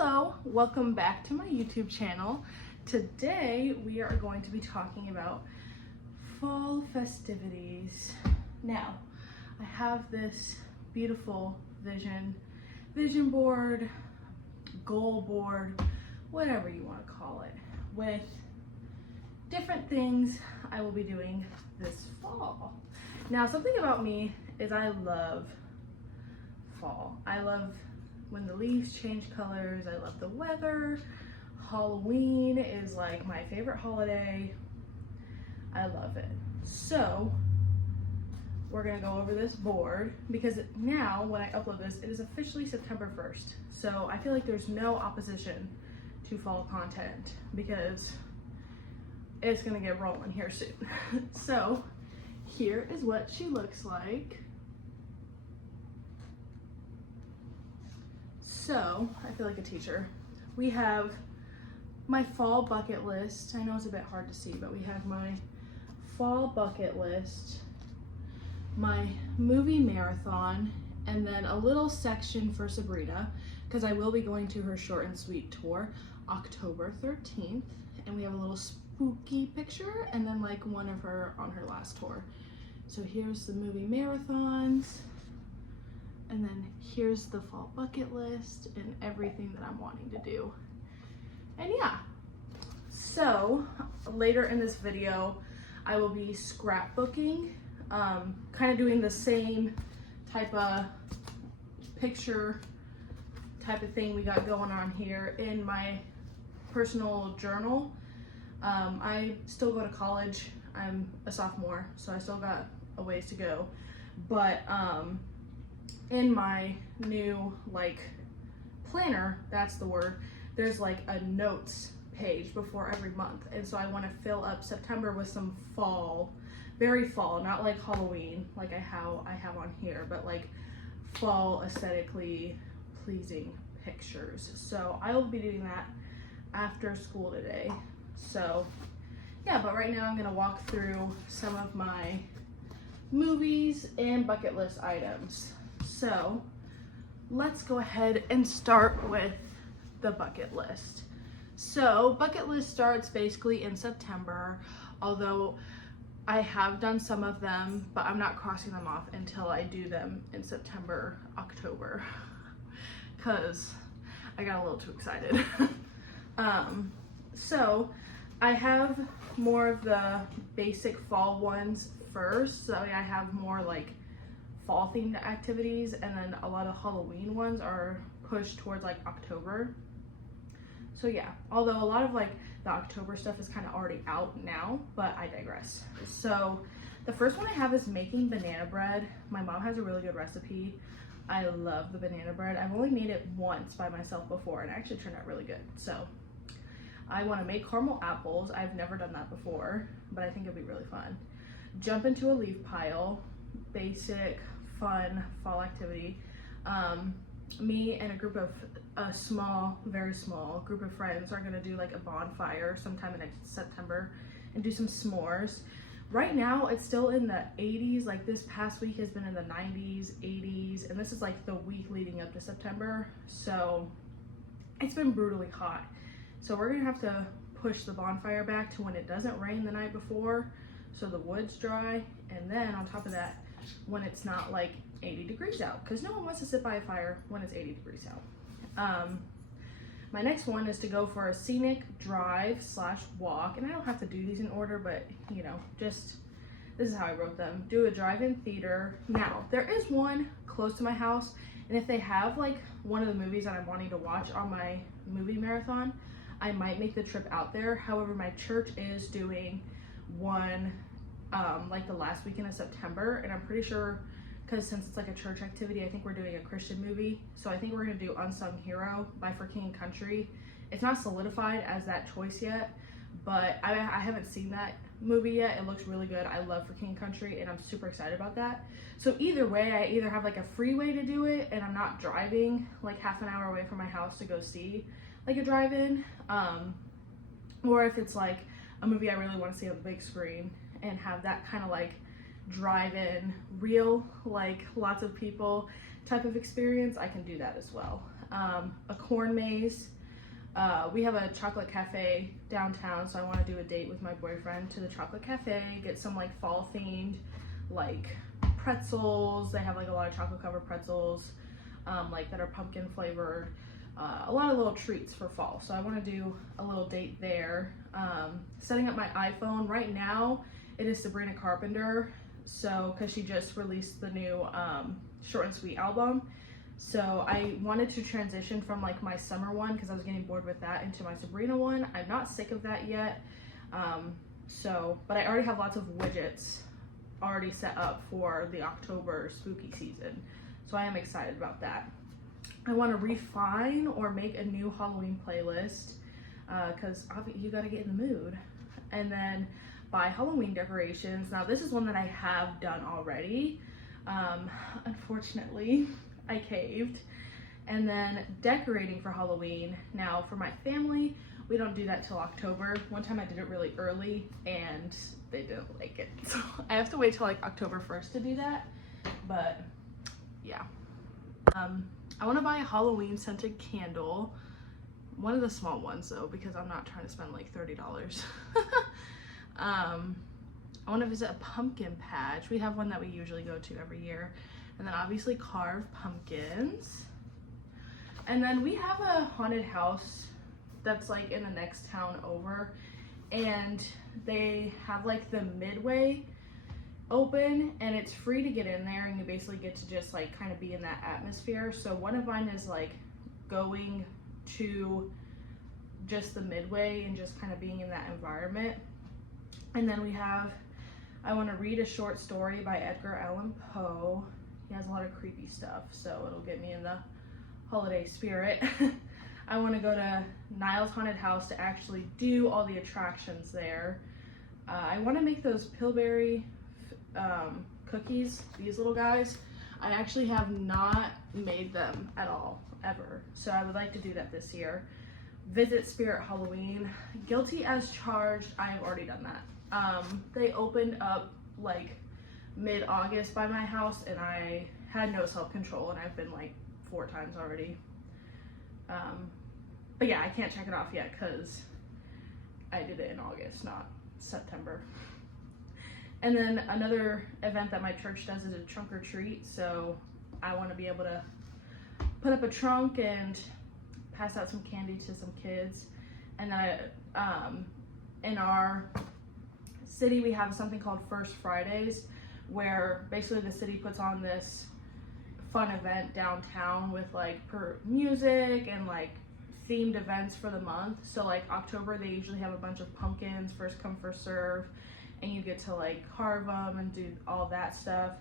Hello, welcome back to my YouTube channel. Today we are going to be talking about fall festivities. Now, I have this beautiful vision board, goal board, whatever you want to call it, with different things I will be doing this fall. Now, something about me is I love fall. I love when the leaves change colors. I love the weather. Halloween is like my favorite holiday. I love it. So we're gonna go over this board because now when I upload this, it is officially September 1st. So I feel like there's no opposition to fall content because it's gonna get rolling here soon. So here is what she looks like. So, I feel like a teacher. We have my fall bucket list. I know it's a bit hard to see, but we have my fall bucket list, my movie marathon, and then a little section for Sabrina, because I will be going to her short and sweet tour October 13th. And we have a little spooky picture, and then like one of her on her last tour. So here's the movie marathons. And then here's the fall bucket list and everything that I'm wanting to do. And yeah, so later in this video, I will be scrapbooking, kind of doing the same type of picture type of thing we got going on here in my personal journal. I still go to college. I'm a sophomore, so I still got a ways to go. But in my new like planner, that's the word, there's like a notes page before every month, and so I want to fill up September with some fall, very fall, not like Halloween like I have on here, but like fall aesthetically pleasing pictures. So I will be doing that after school today. So yeah, but right now I'm gonna walk through some of my movies and bucket list items. So let's go ahead and start with the bucket list. So bucket list starts basically in September, although I have done some of them, but I'm not crossing them off until I do them in September, October, because I got a little too excited. So I have more of the basic fall ones first. So I have more like fall themed activities, and then a lot of Halloween ones are pushed towards like October. So yeah, although a lot of like the October stuff is kind of already out now, but I digress. So the first one I have is making banana bread. My mom has a really good recipe. I love the banana bread. I've only made it once by myself before, and it actually turned out really good. So I want to make caramel apples. I've never done that before, but I think it'd be really fun. Jump into a leaf pile. Basic fun fall activity. Me and a group of very small group of friends are gonna do like a bonfire sometime in September and do some s'mores. Right now it's still in the 80s. Like this past week has been in the 90s, 80s, and this is like the week leading up to September, so it's been brutally hot. So we're gonna have to push the bonfire back to when it doesn't rain the night before, so the wood's dry, and then on top of that, when it's not like 80 degrees out, because no one wants to sit by a fire when it's 80 degrees out. My next one is to go for a scenic drive / walk, and I don't have to do these in order, but you know, just this is how I wrote them. Do a drive-in theater. Now there is one close to my house, and if they have like one of the movies that I'm wanting to watch on my movie marathon, I might make the trip out there. However, my church is doing one like the last weekend of September, and I'm pretty sure, because since it's like a church activity, I think we're doing a Christian movie. So I think we're gonna do Unsung Hero by For King and Country. It's not solidified as that choice yet, but I haven't seen that movie yet. It looks really good. I love For King and Country, and I'm super excited about that. So either way, I either have like a free way to do it, and I'm not driving like half an hour away from my house to go see like a drive-in, or if it's like a movie I really want to see on the big screen and have that kind of like drive-in real, like lots of people type of experience, I can do that as well. a corn maze. We have a chocolate cafe downtown, so I want to do a date with my boyfriend to the chocolate cafe, get some like fall themed like pretzels. They have like a lot of chocolate covered pretzels, like that are pumpkin flavored. A lot of little treats for fall. So I want to do a little date there. Setting up my iPhone right now, it is Sabrina Carpenter. So, cause she just released the new Short and Sweet album. So I wanted to transition from like my summer one, cause I was getting bored with that, into my Sabrina one. I'm not sick of that yet. But I already have lots of widgets already set up for the October spooky season. So I am excited about that. I want to refine or make a new Halloween playlist, because you got to get in the mood. And then buy Halloween decorations. Now this is one that I have done already. Unfortunately, I caved. And then decorating for Halloween. Now for my family, we don't do that till October. One time I did it really early and they didn't like it. So I have to wait till like October 1st to do that. But yeah. I want to buy a Halloween scented candle. One of the small ones though, because I'm not trying to spend like $30. I want to visit a pumpkin patch. We have one that we usually go to every year. And then obviously carve pumpkins. And then we have a haunted house that's like in the next town over. And they have like the midway open and it's free to get in there, and you basically get to just like kind of be in that atmosphere. So one of mine is like going to just the midway and just kind of being in that environment. And then we have, I want to read a short story by Edgar Allan Poe. He has a lot of creepy stuff, so it'll get me in the holiday spirit. I want to go to Niles Haunted House to actually do all the attractions there. I want to make those Pillsbury cookies, these little guys. I actually have not made them at all, ever. So I would like to do that this year. Visit Spirit Halloween. Guilty as Charged, I have already done that. They opened up like mid-August by my house and I had no self-control, and I've been like 4 times already. But yeah, I can't check it off yet because I did it in August, not September. And then another event that my church does is a trunk or treat. So I want to be able to put up a trunk and pass out some candy to some kids. And then in our city, we have something called First Fridays, where basically the city puts on this fun event downtown with like music and like themed events for the month. So like October, they usually have a bunch of pumpkins, first come, first serve, and you get to like carve them and do all that stuff.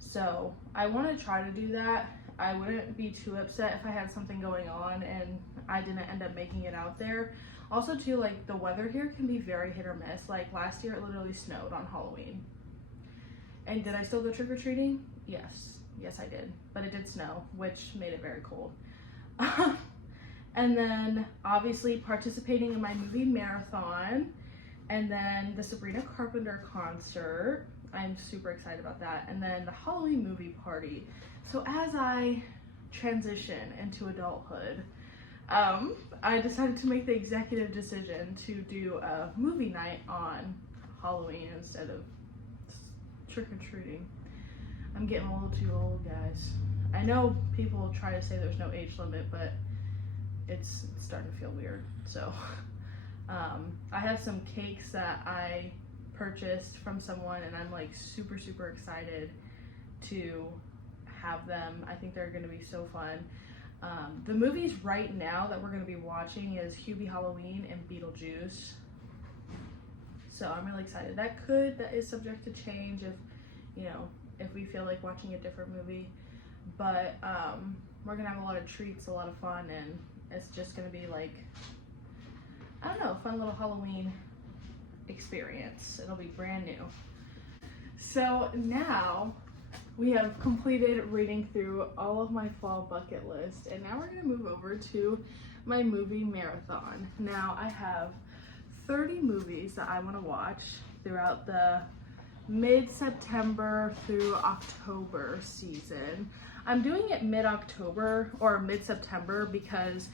So I want to try to do that. I wouldn't be too upset if I had something going on and I didn't end up making it out there. Also too, like the weather here can be very hit or miss. Like last year it literally snowed on Halloween. And did I still go trick-or-treating? Yes I did, but it did snow, which made it very cold. And then obviously participating in my movie marathon, and then the Sabrina Carpenter concert. I'm super excited about that. And then the Halloween movie party. So as I transition into adulthood, I decided to make the executive decision to do a movie night on Halloween instead of trick-or-treating. I'm getting a little too old, guys. I know people try to say there's no age limit, but it's starting to feel weird. So I have some cakes that I purchased from someone, and I'm like super excited to have them. I think they're going to be so fun. The movies right now that we're going to be watching is Hubie Halloween and Beetlejuice. So I'm really excited. That is subject to change if we feel like watching a different movie. But we're going to have a lot of treats, a lot of fun, and it's just going to be like, I don't know, a fun little Halloween experience. It'll be brand new. So now we have completed reading through all of my fall bucket list, and now we're going to move over to my movie marathon. Now I have 30 movies that I want to watch throughout the mid-September through October season. I'm doing it mid-October or mid-September because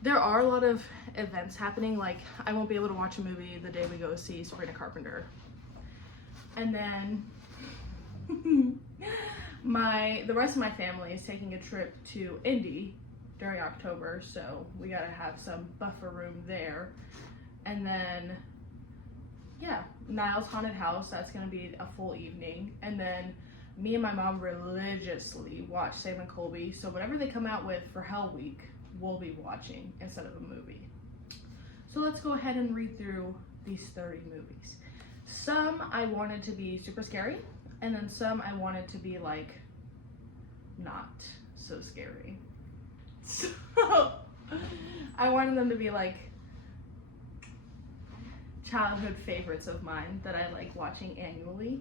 there are a lot of events happening. Like, I won't be able to watch a movie the day we go see Sabrina Carpenter. And then the rest of my family is taking a trip to Indy during October, so we gotta have some buffer room there. And then, yeah, Niall's Haunted House, that's gonna be a full evening. And then me and my mom religiously watch Sam and Colby, so whatever they come out with for Hell Week, we'll be watching instead of a movie. So let's go ahead and read through these 30 movies. Some I wanted to be super scary, and then some I wanted to be like not so scary. So I wanted them to be like childhood favorites of mine that I like watching annually.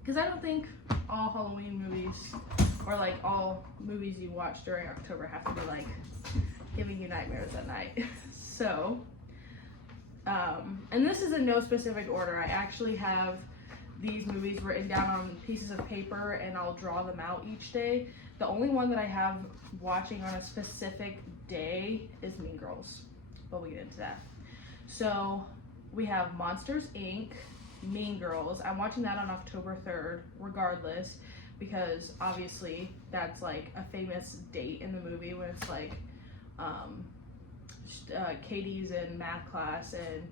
Because I don't think all Halloween movies or like all movies you watch during October have to be like giving you nightmares at night. So, and this is in no specific order. I actually have these movies written down on pieces of paper and I'll draw them out each day. The only one that I have watching on a specific day is Mean Girls, but we'll get into that. So we have Monsters, Inc., Mean Girls. I'm watching that on October 3rd, regardless, because obviously that's like a famous date in the movie when it's like Katie's in math class and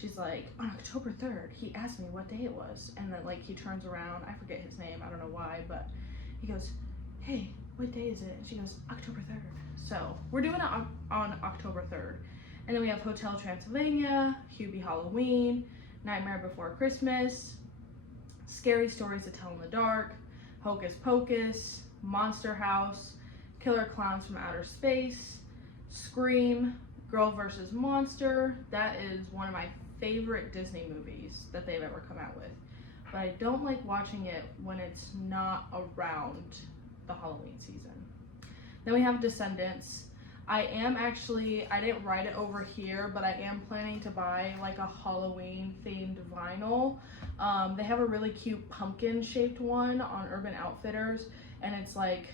she's like, on October 3rd, he asked me what day it was. And then like he turns around, I forget his name, I don't know why, but he goes, hey, what day is it? And she goes, October 3rd. So we're doing it on October 3rd. And then we have Hotel Transylvania, Hubie Halloween, Nightmare Before Christmas, Scary Stories to Tell in the Dark, Hocus Pocus, Monster House, Killer Clowns from Outer Space, Scream, Girl vs. Monster. That is one of my favorite Disney movies that they've ever come out with. But I don't like watching it when it's not around the Halloween season. Then we have Descendants. I didn't write it over here, but I am planning to buy like a Halloween themed vinyl. They have a really cute pumpkin shaped one on Urban Outfitters, and it's like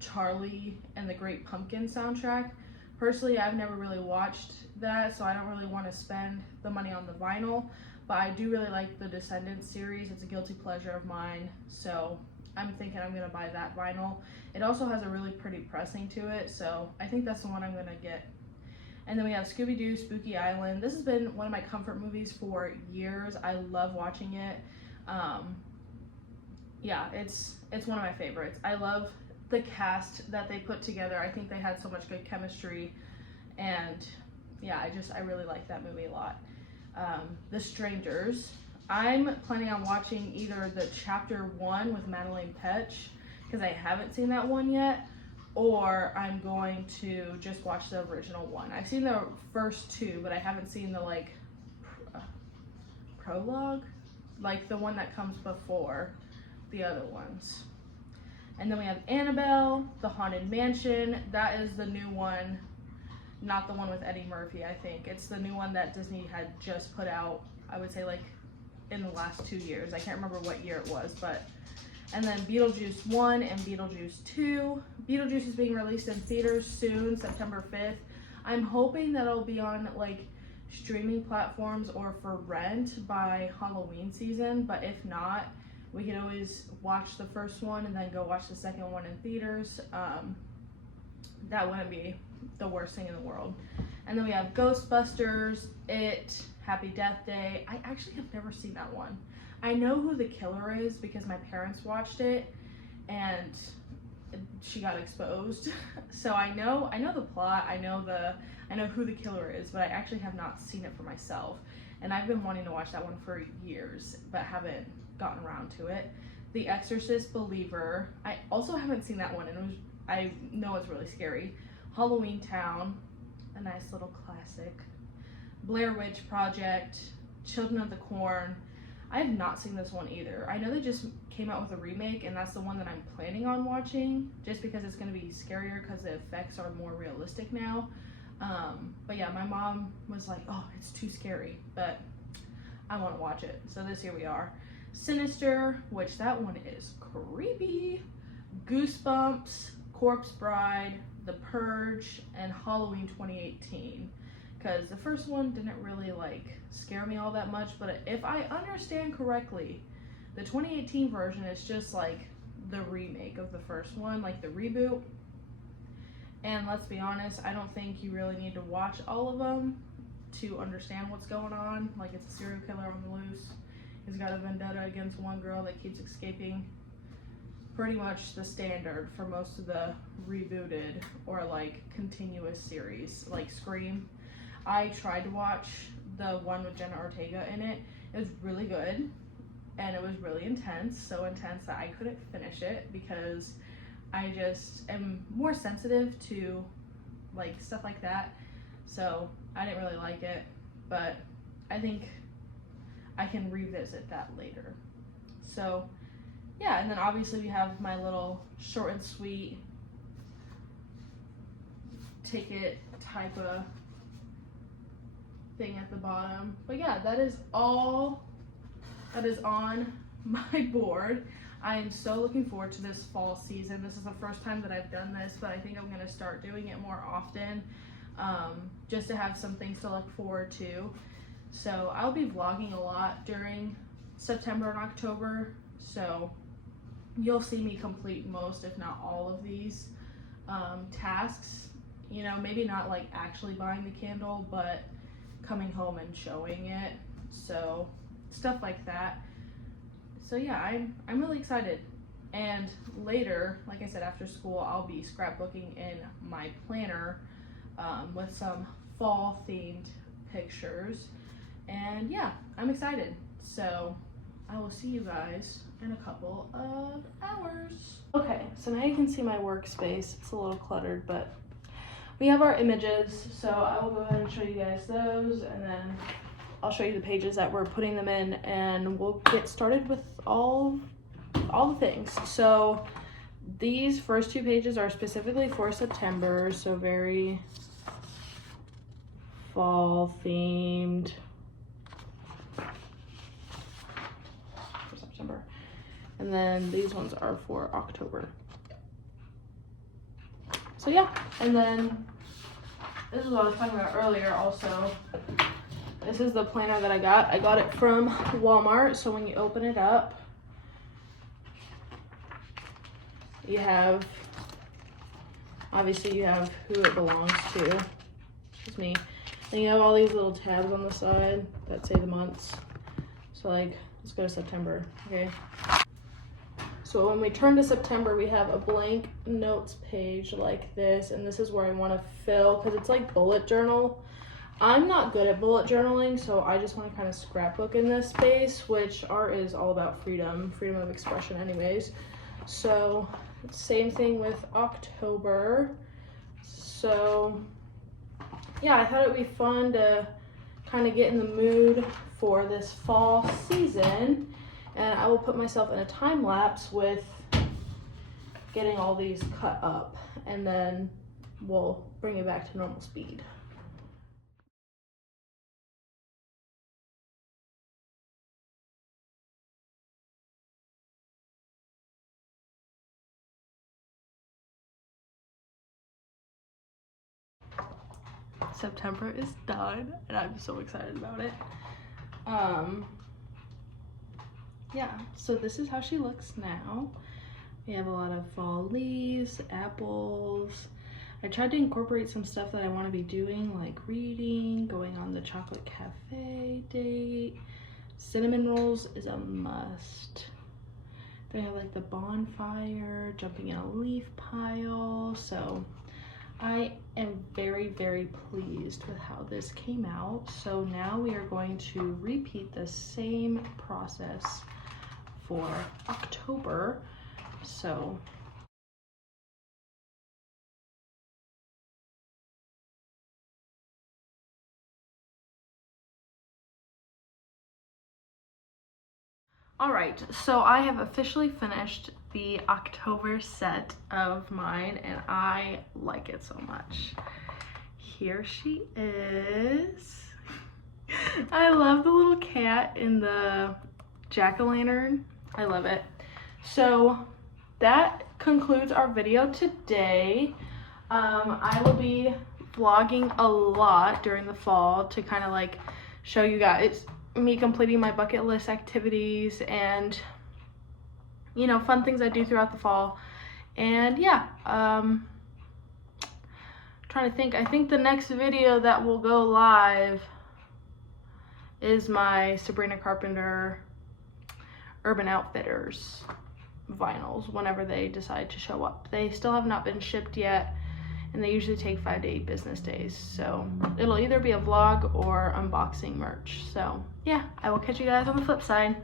Charlie and the Great Pumpkin soundtrack. Personally, I've never really watched that, so I don't really want to spend the money on the vinyl, but I do really like the Descendants series. It's a guilty pleasure of mine, so I'm thinking I'm gonna buy that vinyl. It also has a really pretty pressing to it, so I think that's the one I'm gonna get. And then we have Scooby-Doo, Spooky Island. This has been one of my comfort movies for years. I love watching it. Yeah, it's one of my favorites. I love the cast that they put together. I think they had so much good chemistry, and yeah, I really like that movie a lot. The Strangers. I'm planning on watching either the chapter 1 with Madeline Petch, because I haven't seen that one yet, or I'm going to just watch the original one. I've seen the first 2, but I haven't seen the like prologue, like the one that comes before the other ones. And then we have Annabelle, The Haunted Mansion. That is the new one, not the one with Eddie Murphy, I think. It's the new one that Disney had just put out, I would say like in the last 2 years. I can't remember what year it was, but. And then Beetlejuice 1 and Beetlejuice 2. Beetlejuice is being released in theaters soon, September 5th. I'm hoping that it'll be on like streaming platforms or for rent by Halloween season, but if not, we can always watch the first one and then go watch the second one in theaters. That wouldn't be the worst thing in the world. And then we have Ghostbusters, It, Happy Death Day. I actually have never seen that one. I know who the killer is because my parents watched it and she got exposed. So I know the plot, I know who the killer is, but I actually have not seen it for myself. And I've been wanting to watch that one for years, but haven't gotten around to it. The Exorcist Believer. I also haven't seen that one, and I know it's really scary. Halloween Town, a nice little classic. Blair Witch Project, Children of the Corn. I have not seen this one either. I know they just came out with a remake, and that's the one that I'm planning on watching, just because it's going to be scarier because the effects are more realistic now. But yeah, my mom was like, oh, it's too scary, but I want to watch it. So here we are. Sinister, which that one is creepy. Goosebumps, Corpse Bride, The Purge, and Halloween 2018. Because the first one didn't really like scare me all that much, but if I understand correctly, the 2018 version is just like the remake of the first one, like the reboot. And let's be honest, I don't think you really need to watch all of them to understand what's going on. Like, it's a serial killer on the loose. He's got a vendetta against one girl that keeps escaping. Pretty much the standard for most of the rebooted or like continuous series, like Scream. I tried to watch the one with Jenna Ortega in it. It was really good, and it was really intense. So intense that I couldn't finish it because I just am more sensitive to like stuff like that. So I didn't really like it, but I think I can revisit that later. So yeah, and then obviously we have my little short and sweet ticket type of thing at the bottom. But yeah, that is all that is on my board. I am so looking forward to this fall season. This is the first time that I've done this, but I think I'm going to start doing it more often, just to have some things to look forward to. So I'll be vlogging a lot during September and October, so you'll see me complete most, if not all of these tasks. You know, maybe not like actually buying the candle, but coming home and showing it. So stuff like that. So yeah, I'm really excited. And later, like I said, after school, I'll be scrapbooking in my planner with some fall themed pictures. And yeah, I'm excited. So I will see you guys in a couple of hours. Okay, so now you can see my workspace. It's a little cluttered, but we have our images. So I will go ahead and show you guys those, and then I'll show you the pages that we're putting them in, and we'll get started with all the things. So these first two pages are specifically for September, so very fall themed for September. And then these ones are for October. So yeah, and then this is what I was talking about earlier also. This is the planner that I got. I got it from Walmart, so when you open it up, you have, obviously you have who it belongs to, which is me. Then you have all these little tabs on the side that say the months. So like, let's go to September, okay? So when we turn to September, we have a blank notes page like this, and this is where I want to fill, because it's like bullet journal. I'm not good at bullet journaling, so I just want to kind of scrapbook in this space, which art is all about freedom of expression anyways. So same thing with October. So yeah, I thought it would be fun to kind of get in the mood for this fall season, and I will put myself in a time lapse with getting all these cut up, and then we'll bring it back to normal speed. September is done, and I'm so excited about it. Yeah, so this is how she looks now. We have a lot of fall leaves, apples. I tried to incorporate some stuff that I want to be doing, like reading, going on the chocolate cafe date. Cinnamon rolls is a must. Then I have like the bonfire, jumping in a leaf pile. So I am very, very pleased with how this came out. So now we are going to repeat the same process for October. So all right, so I have officially finished the October set of mine, and I like it so much. Here she is. I love the little cat in the jack-o'-lantern. I love it. So that concludes our video today. I will be vlogging a lot during the fall to kind of like show you guys me completing my bucket list activities and, you know, fun things I do throughout the fall. And yeah, trying to think, I think the next video that will go live is my Sabrina Carpenter Urban Outfitters vinyls whenever they decide to show up. They still have not been shipped yet, and they usually take 5 to 8 business days, so it'll either be a vlog or unboxing merch. So yeah, I will catch you guys on the flip side.